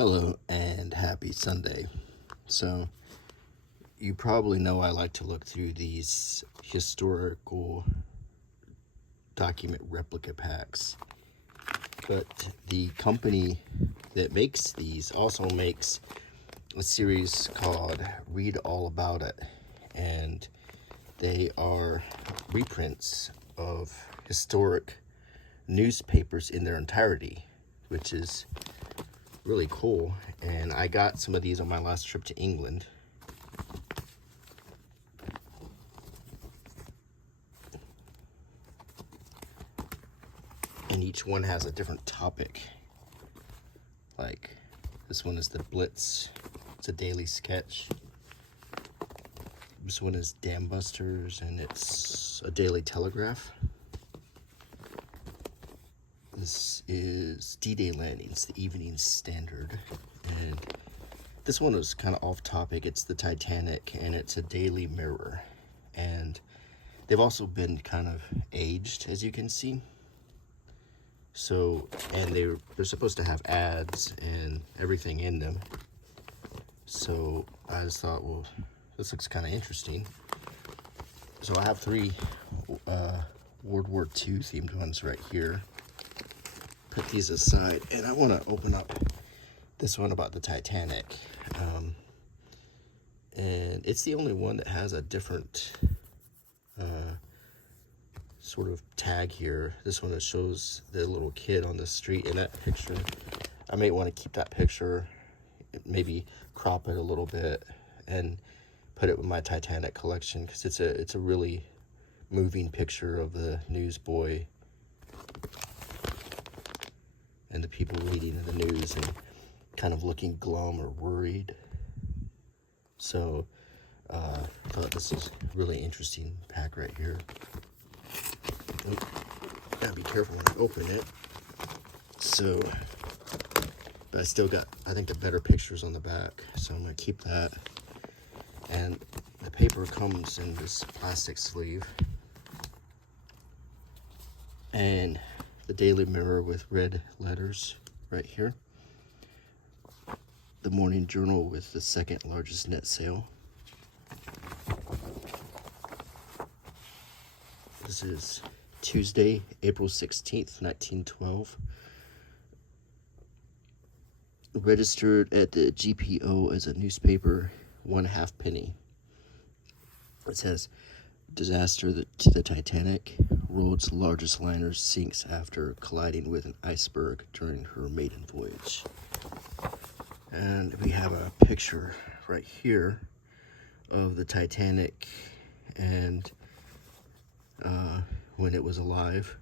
Hello and happy Sunday. So, you probably know I like to look through these historical document replica packs. But the company that makes these also makes a series called Read All About It. And they are reprints of historic newspapers in their entirety, which is really cool. And I got some of these on my last trip to England. And each one has a different topic. Like this one is the Blitz. It's a daily sketch. This one is Dam Busters, and it's a daily telegraph. This is D-Day Landings, the Evening Standard. And this one is kind of off topic. It's the Titanic, and it's a Daily Mirror. And they've also been kind of aged, as you can see. So, and they're supposed to have ads and everything in them. So I just thought, well, this looks kind of interesting. So I have three World War II themed ones right here. Put these aside, and I want to open up this one about the Titanic. And it's the only one that has a different sort of tag here. This one that shows the little kid on the street in that picture. I may want to keep that picture, maybe crop it a little bit and put it with my Titanic collection, because it's a really moving picture of the newsboy and the people reading the news and kind of looking glum or worried. So I thought this is a really interesting pack right here. Gotta be careful when I open it. So, but I still got, I think, the better pictures on the back, so I'm gonna keep that. And the paper comes in this plastic sleeve, and the Daily Mirror with red letters right here. The Morning Journal with the second largest net sale. This is Tuesday, April 16th, 1912. Registered at the GPO as a newspaper, 1/2 penny. It says, disaster to the Titanic. World's largest liner sinks after colliding with an iceberg during her maiden voyage. And we have a picture right here of the Titanic and when it was alive,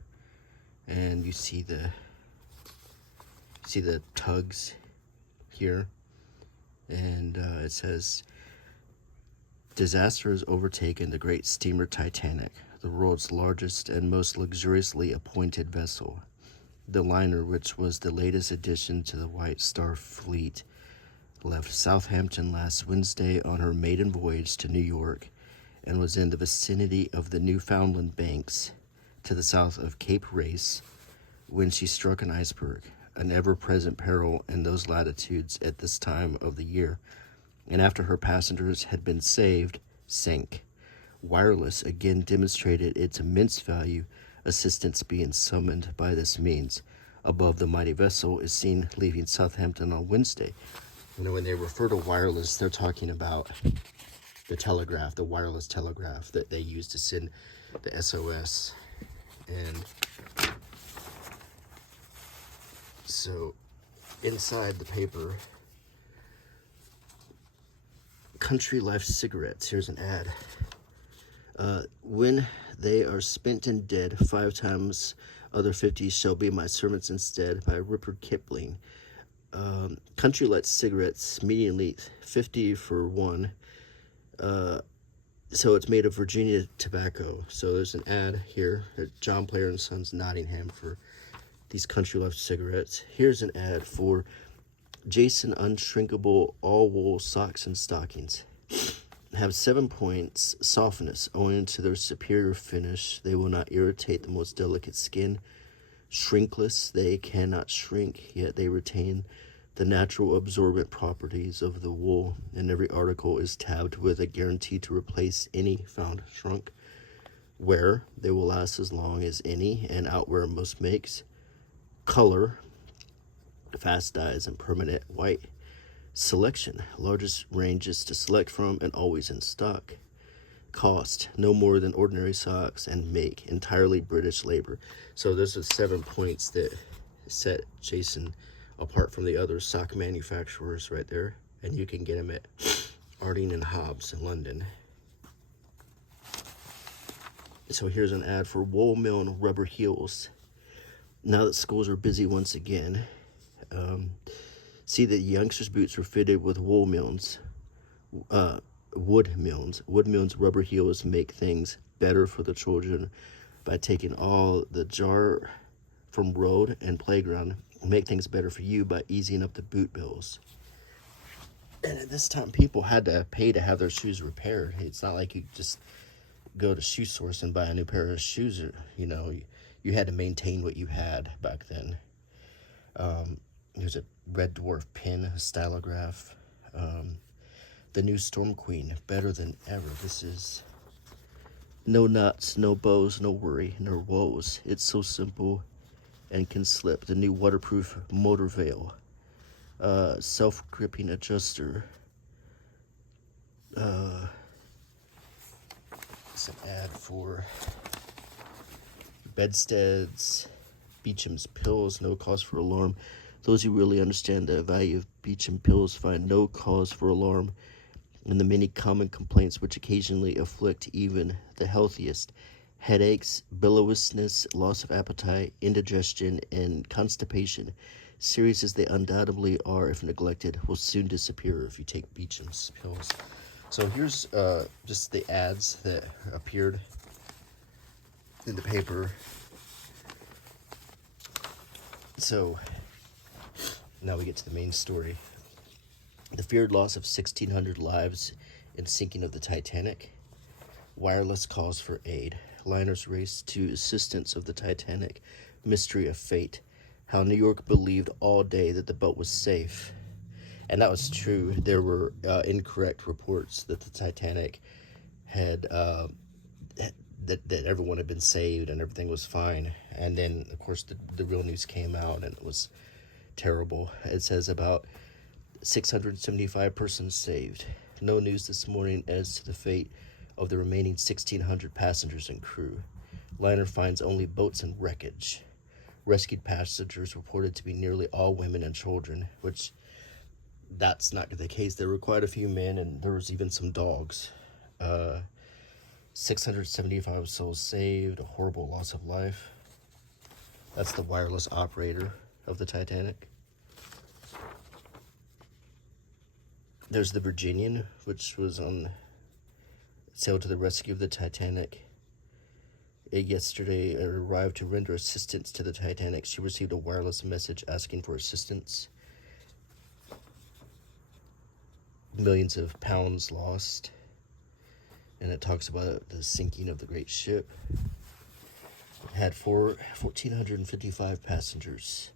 and you see the tugs here, and it says, disaster has overtaken the great steamer Titanic, the world's largest and most luxuriously appointed vessel. The liner, which was the latest addition to the White Star Fleet, left Southampton last Wednesday on her maiden voyage to New York and was in the vicinity of the Newfoundland Banks to the south of Cape Race when she struck an iceberg, an ever-present peril in those latitudes at this time of the year, and after her passengers had been saved, sank. Wireless again demonstrated its immense value, assistance being summoned by this means. Above the mighty vessel is seen leaving Southampton on Wednesday. You know, when they refer to wireless, they're talking about the telegraph, the wireless telegraph that they use to send the SOS. And so inside the paper, Country Life cigarettes. Here's an ad. When they are spent and dead, 5 times other 50 shall be my servants instead, by Rudyard Kipling. Country Life cigarettes, medium length, 50 for one. So it's made of Virginia tobacco. So there's an ad here at John Player and Sons, Nottingham, for these Country Life cigarettes. Here's an ad for Jason Unshrinkable All Wool Socks and Stockings. Have 7 points softness. Owing to their superior finish, they will not irritate the most delicate skin. Shrinkless, they cannot shrink, yet they retain The natural absorbent properties of the wool in every article is tabbed with a guarantee to replace any found shrunk. Wear, they will last as long as any and outwear most makes. Color, fast dyes and permanent white. Selection, largest ranges to select from and always in stock. Cost, no more than ordinary socks, and make, entirely British labor. So those are 7 points that set Jason apart from the other sock manufacturers right there. And you can get them at Arding and Hobbs in London. So here's an ad for Wool Mill rubber heels. Now that schools are busy once again, see that youngsters' boots are fitted with wool mills. Wood mills. Wood mills rubber heels make things better for the children by taking all the jar from road and playground and make things better for you by easing up the boot bills. And at this time, people had to pay to have their shoes repaired. It's not like you just go to Shoe Source and buy a new pair of shoes. You had to maintain what you had back then. There's a Red Dwarf pin, a stylograph. The new Storm Queen, better than ever. This is no knots, no bows, no worry, no woes. It's so simple and can slip. The new waterproof motor veil, self-gripping adjuster. It's an ad for bedsteads, Beecham's pills, no cause for alarm. Those who really understand the value of Beecham pills find no cause for alarm in the many common complaints which occasionally afflict even the healthiest. Headaches, biliousness, loss of appetite, indigestion, and constipation, serious as they undoubtedly are if neglected, will soon disappear if you take Beecham's pills. So here's just the ads that appeared in the paper. So now we get to the main story. The feared loss of 1,600 lives in sinking of the Titanic. Wireless calls for aid. Liners race to assistance of the Titanic. Mystery of fate. How New York believed all day that the boat was safe. And that was true. There were incorrect reports that the Titanic had, that everyone had been saved and everything was fine. And then, of course, the real news came out and it was terrible. It says about 675 persons saved. No news this morning as to the fate of the remaining 1,600 passengers and crew. Liner finds only boats and wreckage. Rescued passengers reported to be nearly all women and children, which that's not the case. There were quite a few men and there was even some dogs. 675 souls saved, a horrible loss of life. That's the wireless operator of the Titanic. There's the Virginian, which was on sailed to the rescue of the Titanic. Yesterday, it arrived to render assistance to the Titanic. She received a wireless message asking for assistance. Millions of pounds lost. And it talks about the sinking of the great ship. It had 1,455 passengers.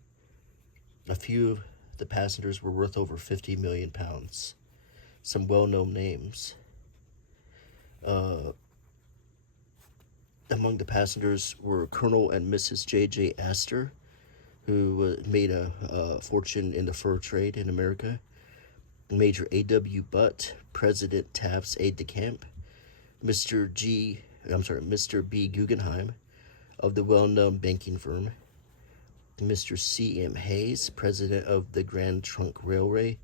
A few of the passengers were worth over 50 million pounds. Some well-known names. Among the passengers were Colonel and Mrs. J.J. Astor, who made a fortune in the fur trade in America. Major A.W. Butt, President Taft's aide-de-camp. Mr. B. Guggenheim of the well-known banking firm. Mr. C.M. Hayes, president of the Grand Trunk Railway.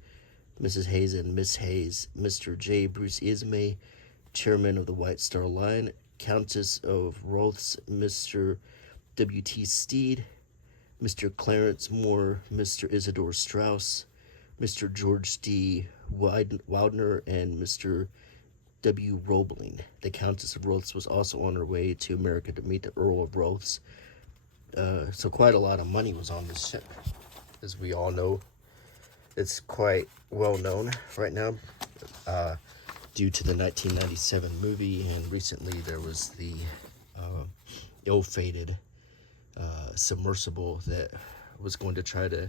Mrs. Hayes and Miss Hayes. Mr. J. Bruce Ismay, chairman of the White Star Line. Countess of Roths, Mr. W.T. Steed, Mr. Clarence Moore, Mr. Isidore Strauss, Mr. George D. Wildner, and Mr. W. Roebling. The Countess of Roths was also on her way to America to meet the Earl of Roths. So quite a lot of money was on this ship, as we all know. It's quite well known right now due to the 1997 movie, and recently there was the ill-fated submersible that was going to try to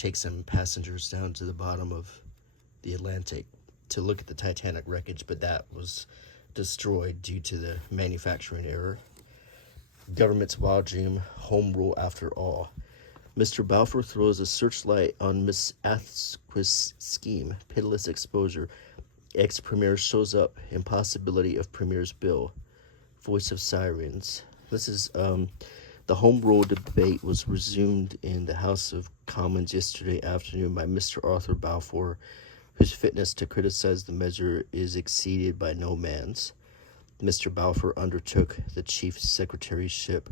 take some passengers down to the bottom of the Atlantic to look at the Titanic wreckage, but that was destroyed due to the manufacturing error. Government's wild dream, home rule after all. Mr. Balfour throws a searchlight on Miss Asquith's scheme, pitiless exposure. Ex-premier shows up, impossibility of premier's bill. Voice of sirens. This is, the home rule debate was resumed in the House of Commons yesterday afternoon by Mr. Arthur Balfour, whose fitness to criticize the measure is exceeded by no man's. Mr. Balfour undertook the chief secretaryship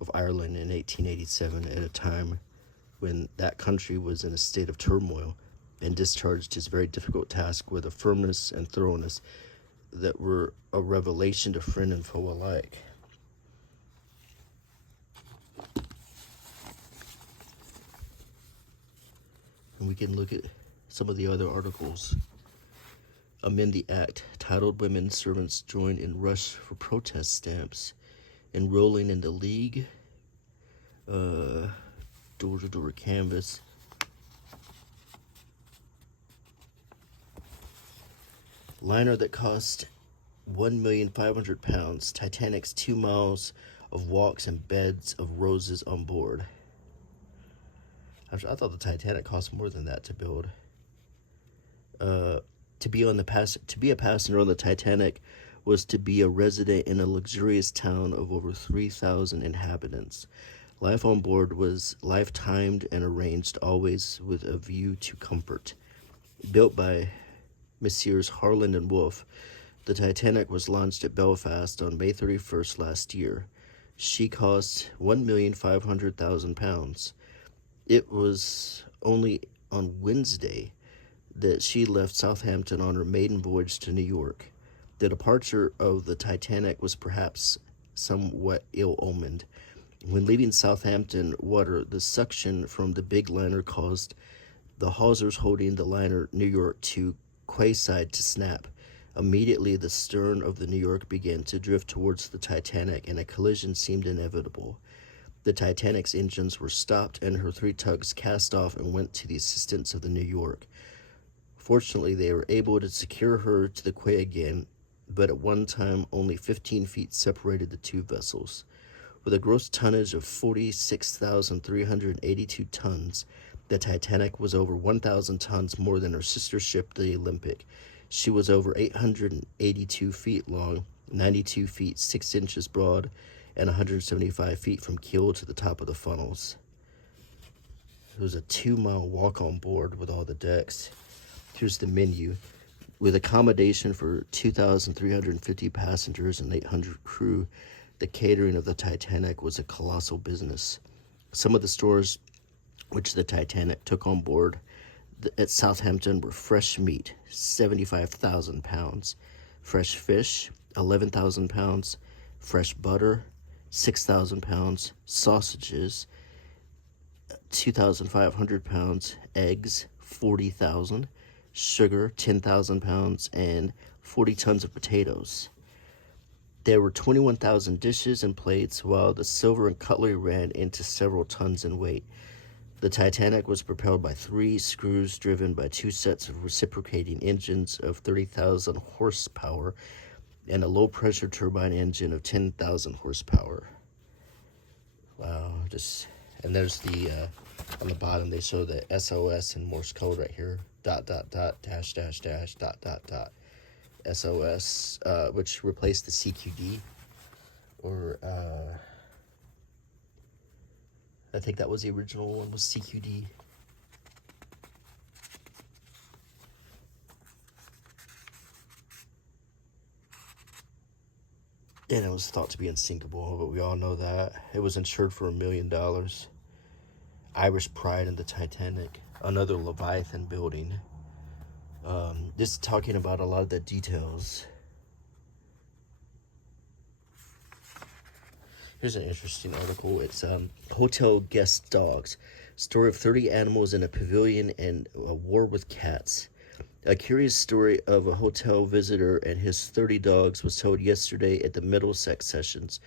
of Ireland in 1887 at a time when that country was in a state of turmoil, and discharged his very difficult task with a firmness and thoroughness that were a revelation to friend and foe alike. And we can look at some of the other articles. Amend the Act, titled Women Servants Join in Rush for Protest Stamps, Enrolling in the League, door-to-door canvas. Liner that cost £1,500,000, Titanic's 2 miles of walks and beds of roses on board. I thought the Titanic cost more than that to build. To be a passenger on the Titanic was to be a resident in a luxurious town of over 3,000 inhabitants. Life on board was life-timed and arranged, always with a view to comfort. Built by Messrs. Harland and Wolff, the Titanic was launched at Belfast on May 31st last year. She cost £1,500,000. It was only on Wednesday that she left Southampton on her maiden voyage to New York. The departure of the Titanic was perhaps somewhat ill-omened. When leaving Southampton water, the suction from the big liner caused the hawsers holding the liner New York to quayside to snap. Immediately, the stern of the New York began to drift towards the Titanic, and a collision seemed inevitable. The Titanic's engines were stopped, and her 3 tugs cast off and went to the assistance of the New York. Fortunately, they were able to secure her to the quay again, but at one time only 15 feet separated the 2 vessels. With a gross tonnage of 46,382 tons, the Titanic was over 1,000 tons more than her sister ship, the Olympic. She was over 882 feet long, 92 feet 6 inches broad, and 175 feet from keel to the top of the funnels. It was a 2-mile walk on board with all the decks. Here's the menu. With accommodation for 2,350 passengers and 800 crew, the catering of the Titanic was a colossal business. Some of the stores which the Titanic took on board at Southampton were fresh meat, 75,000 pounds, fresh fish, 11,000 pounds, fresh butter, 6,000 pounds, sausages, 2,500 pounds, eggs, 40,000, sugar, 10,000 pounds, and 40 tons of potatoes. There were 21,000 dishes and plates, while the silver and cutlery ran into several tons in weight. The Titanic was propelled by 3 screws driven by 2 sets of reciprocating engines of 30,000 horsepower and a low-pressure turbine engine of 10,000 horsepower. Wow, and there's the, on the bottom, they show the SOS in Morse code right here, ... dash, .. SOS, which replaced the CQD, or, I think that was the original one, was CQD. And it was thought to be unsinkable, but we all know that. It was insured for $1 million. Irish pride in the Titanic. Another Leviathan building. Just talking about a lot of the details. Here's an interesting article. It's Hotel Guest Dogs. Story of 30 animals in a pavilion and a war with cats. A curious story of a hotel visitor and his 30 dogs was told yesterday at the Middlesex Sessions.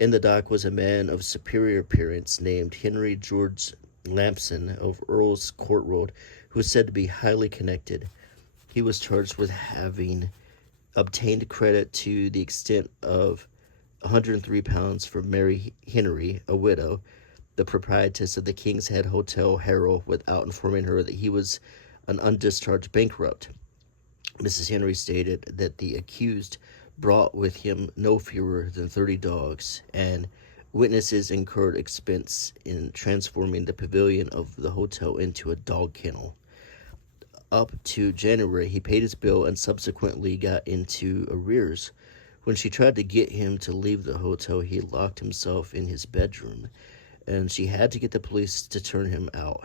In the dock was a man of superior appearance named Henry George Lampson of Earl's Court Road, who is said to be highly connected. He was charged with having obtained credit to the extent of £103 from Mary Henry, a widow, the proprietress of the King's Head Hotel, Harrow, without informing her that he was an undischarged bankrupt. Mrs. Henry stated that the accused brought with him no fewer than 30 dogs, and witnesses incurred expense in transforming the pavilion of the hotel into a dog kennel. Up to January, he paid his bill and subsequently got into arrears. When she tried to get him to leave the hotel, he locked himself in his bedroom, and she had to get the police to turn him out.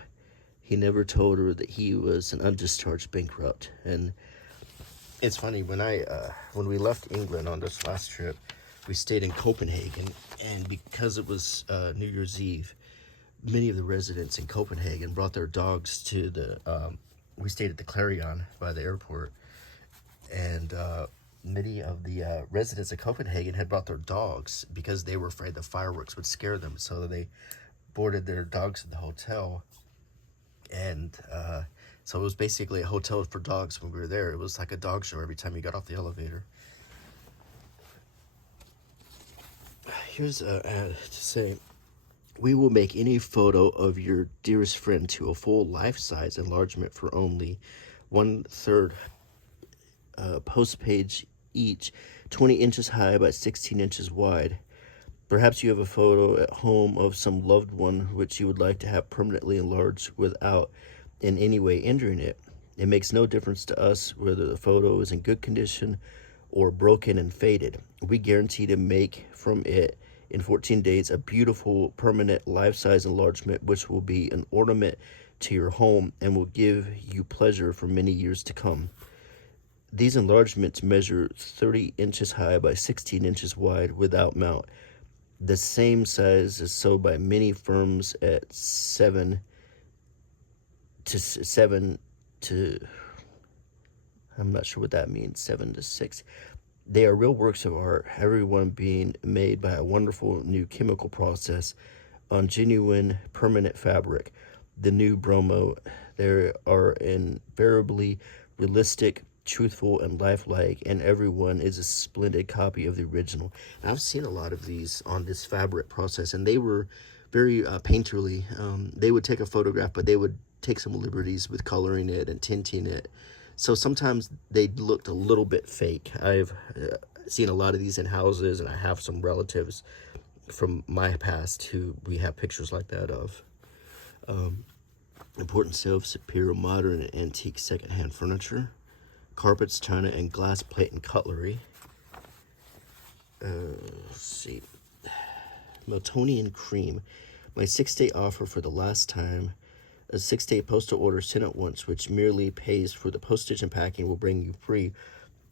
He never told her that he was an undischarged bankrupt. And it's funny, when we left England on this last trip, we stayed in Copenhagen, and because it was New Year's Eve, many of the residents in Copenhagen brought their dogs to we stayed at the Clarion by the airport, and many of the residents of Copenhagen had brought their dogs because they were afraid the fireworks would scare them, so they boarded their dogs at the hotel, and so it was basically a hotel for dogs when we were there. It was like a dog show every time you got off the elevator. Here's an ad to say, we will make any photo of your dearest friend to a full life-size enlargement for only 1/3 post page each, 20 inches high by 16 inches wide. Perhaps you have a photo at home of some loved one which you would like to have permanently enlarged without in any way injuring it. It makes no difference to us whether the photo is in good condition or broken and faded. We guarantee to make from it in 14 days a beautiful permanent life-size enlargement which will be an ornament to your home and will give you pleasure for many years to come. These enlargements measure 30 inches high by 16 inches wide without mount. The same size is sold by many firms at 7 to I'm not sure what that means, 7 to 6. They are real works of art, every one being made by a wonderful new chemical process on genuine permanent fabric. The new bromo, they are invariably realistic, truthful, and lifelike, and every one is a splendid copy of the original. And I've seen a lot of these on this fabric process, and they were very painterly. They would take a photograph, but they would take some liberties with coloring it and tinting it. So sometimes they looked a little bit fake. I've seen a lot of these in houses, and I have some relatives from my past who we have pictures like that of. Importance of superior modern and antique secondhand furniture, carpets, china, and glass plate and cutlery. Let's see. Meltonian cream. My 6-day offer for the last time. A 6-day postal order sent at once, which merely pays for the postage and packing, will bring you free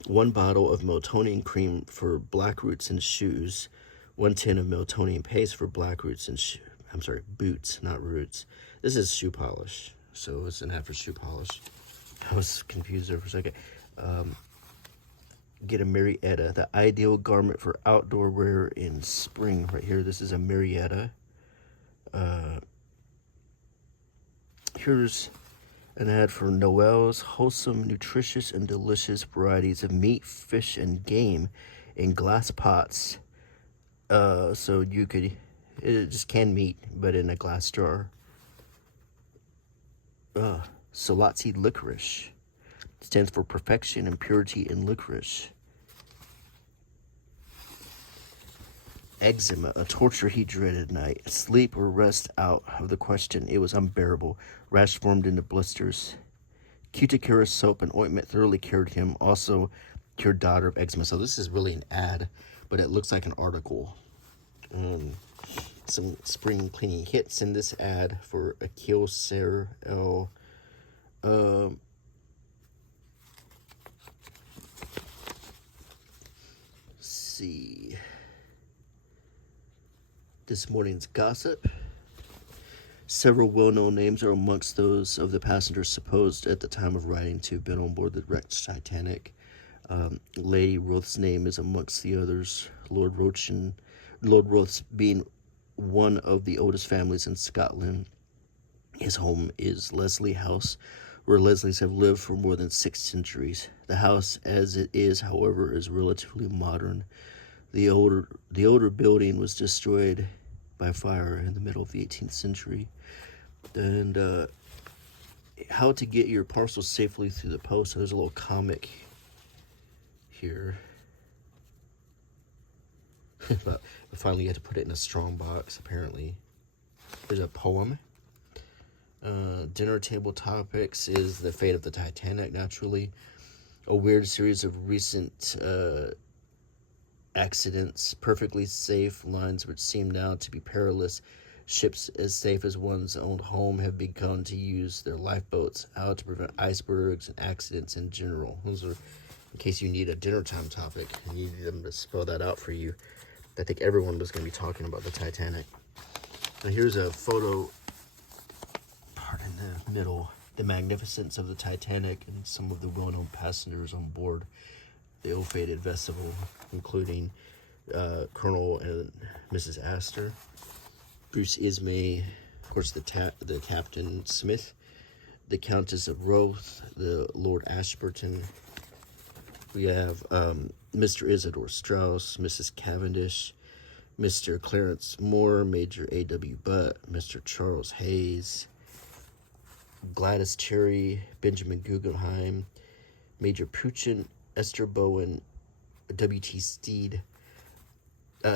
1 bottle of Meltonian cream for black roots and shoes, 1 tin of Meltonian paste for black roots and boots, not roots. This is shoe polish, so it's an ad for shoe polish. I was confused there for a second. Get a Marietta, the ideal garment for outdoor wear in spring. Right here, this is a Marietta. Here's an ad for Noel's wholesome, nutritious, and delicious varieties of meat, fish, and game in glass pots. So you could, it's just canned meat, but in a glass jar. Solazzi licorice. Stands for perfection and purity in licorice. Eczema, a torture he dreaded at night. Sleep or rest out of the question. It was unbearable. Rash formed into blisters. Cuticura soap and ointment thoroughly cured him. Also cured daughter of eczema. So this is really an ad, but it looks like an article. Some spring cleaning hits in this ad for Akil Ser El. See. This morning's gossip. Several well-known names are amongst those of the passengers supposed at the time of writing to have been on board the wrecked Titanic. Lady Roth's name is amongst the others. Lord Roth's being one of the oldest families in Scotland. His home is Leslie House, where Leslies have lived for more than 6 centuries. The house, as it is, however, is relatively modern. The older building was destroyed by fire in the middle of the 18th century. And how to get your parcels safely through the post. So there's a little comic here. But finally, you had to put it in a strong box, apparently. There's a poem. Dinner table topics is the fate of the Titanic, naturally. A weird series of recent accidents, perfectly safe lines which seem now to be perilous. Ships as safe as one's own home have begun to use their lifeboats. How to prevent icebergs and accidents in general. Those are, in case you need a dinner time topic and you need them to spell that out for you. I think everyone was going to be talking about the Titanic. Now here's a photo part in the middle. The magnificence of the Titanic and some of the well-known passengers on board the ill-fated vessel, including Colonel and Mrs. Astor, Bruce Ismay, of course the Captain Smith, the Countess of Roth, the Lord Ashburton. We have Mr. Isidore Strauss, Mrs. Cavendish, Mr. Clarence Moore, Major A.W. Butt, Mr. Charles Hayes, Gladys Cherry, Benjamin Guggenheim, Major Poochen, Esther Bowen, W.T. Steed.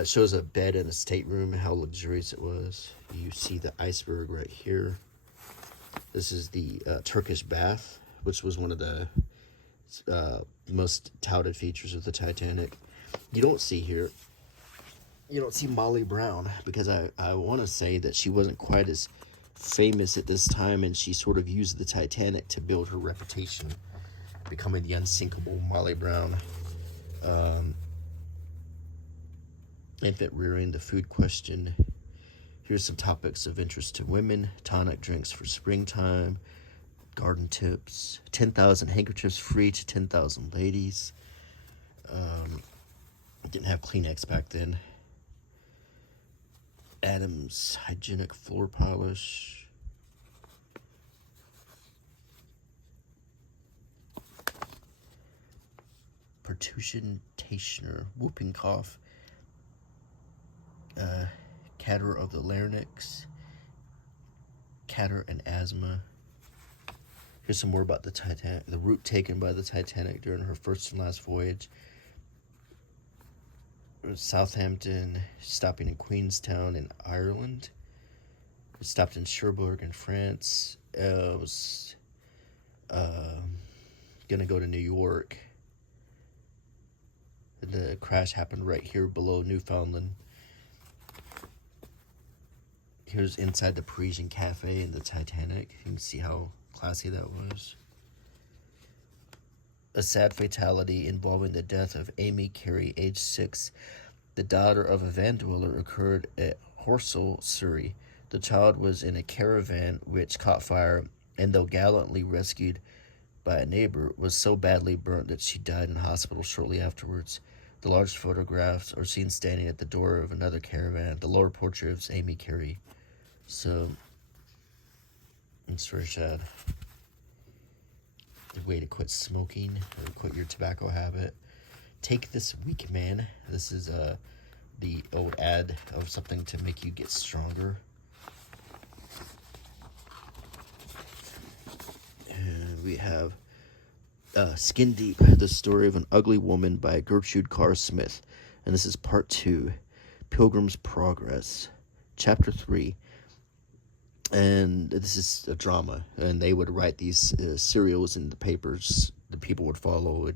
Shows a bed in a stateroom, how luxurious it was. You see the iceberg right here. This is the Turkish bath, which was one of the most touted features of the Titanic. You don't see Molly Brown, because I want to say that she wasn't quite as famous at this time, and she sort of used the Titanic to build her reputation, becoming the unsinkable Molly Brown. Infant rearing, the food question. Here's some topics of interest to women. Tonic drinks for springtime. Garden tips. 10,000 handkerchiefs free to 10,000 ladies. Didn't have Kleenex back then. Adams hygienic floor polish. Pertussion Taichner, whooping cough. Catarrh of the larynx. Catarrh and asthma. Here's some more about the Titanic. The route taken by the Titanic during her first and last voyage. Southampton, stopping in Queenstown in Ireland. It stopped in Cherbourg in France. It was gonna go to New York. The crash happened right here below Newfoundland. Here's inside the Parisian Cafe in the Titanic. You can see how classy that was. A sad fatality involving the death of Amy Carey, age 6, the daughter of a van dweller, occurred at Horsell, Surrey. The child was in a caravan which caught fire, and though gallantly rescued by a neighbor, was so badly burnt that she died in hospital shortly afterwards. The large photographs are seen standing at the door of another caravan, the lower portrait of Amy Carey. So, it's very sad. The way to quit smoking or quit your tobacco habit. Take this week, man. This is the old ad of something to make you get stronger. And we have Skin Deep, the story of an ugly woman by Gertrude Carr Smith. And this is part 2, Pilgrim's Progress, chapter 3. And this is a drama, and they would write these serials in the papers that people would follow.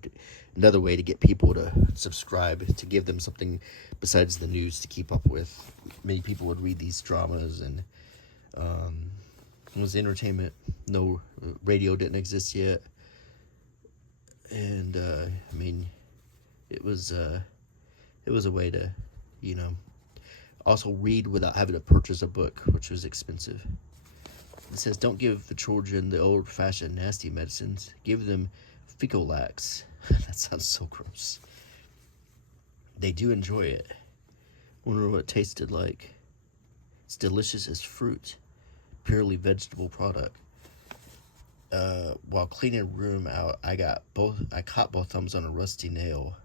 Another way to get people to subscribe, to give them something besides the news to keep up with. Many people would read these dramas, and it was entertainment. No, radio didn't exist yet, and it was a way to, also read without having to purchase a book, which was expensive. It says, don't give the children the old-fashioned nasty medicines. Give them Ficolax. That sounds so gross. They do enjoy it. Wonder what it tasted like. It's delicious as fruit. purely vegetable product. While cleaning a room out, I caught both thumbs on a rusty nail.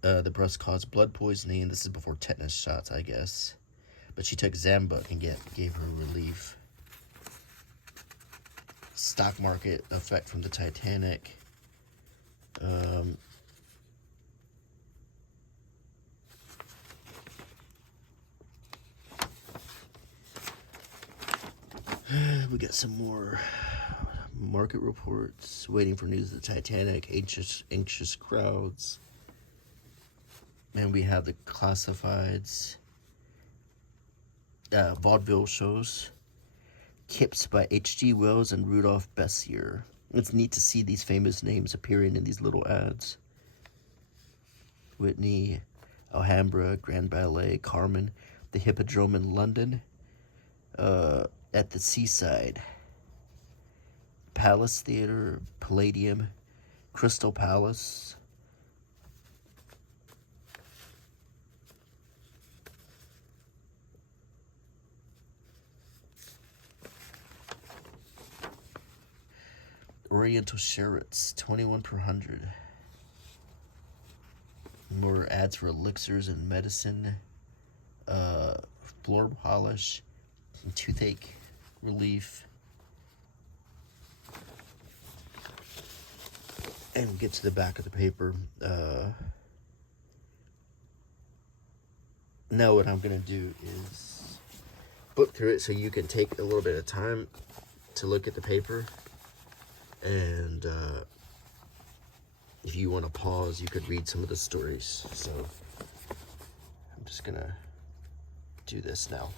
The brush caused blood poisoning. This is before tetanus shots, I guess. But she took Zambuk and gave her relief. Stock market effect from the Titanic. We got some more market reports. Waiting for news of the Titanic. Anxious crowds. And we have the classifieds. Vaudeville shows. Kips by H.G. Wells and Rudolph Bessier. It's neat to see these famous names appearing in these little ads. Whitney, Alhambra, Grand Ballet, Carmen, the Hippodrome in London, at the Seaside, Palace Theater, Palladium, Crystal Palace, Oriental Sherrits, 21 per 100. More ads for elixirs and medicine, floor polish, and toothache relief. And we'll get to the back of the paper. Now what I'm going to do is book through it so you can take a little bit of time to look at the paper. And if you want to pause, you could read some of the stories. So I'm just going to do this now.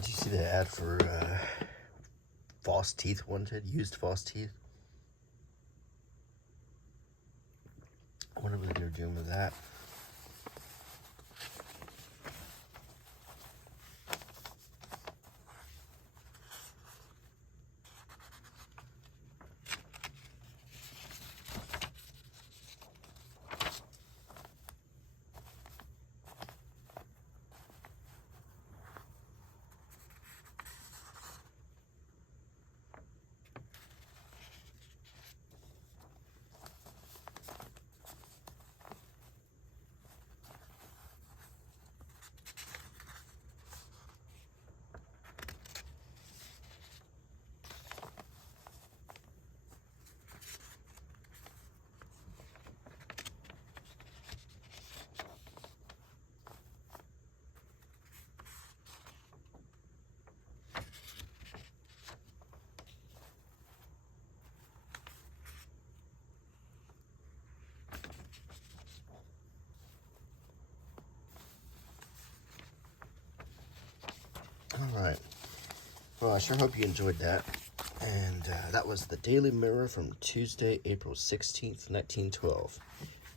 Did you see the ad for false teeth wanted? Used false teeth? I wonder what they're doing with that. Alright, well, I sure hope you enjoyed that. And that was the Daily Mirror from Tuesday, April 16th, 1912.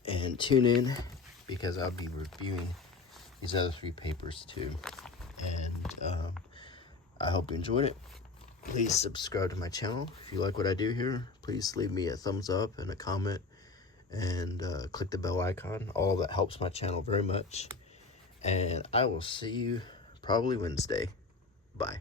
And tune in, because I'll be reviewing these other 3 papers too. And I hope you enjoyed it. Please subscribe to my channel. If you like what I do here, please leave me a thumbs up and a comment. And click the bell icon. All that helps my channel very much. And I will see you probably Wednesday. Bye.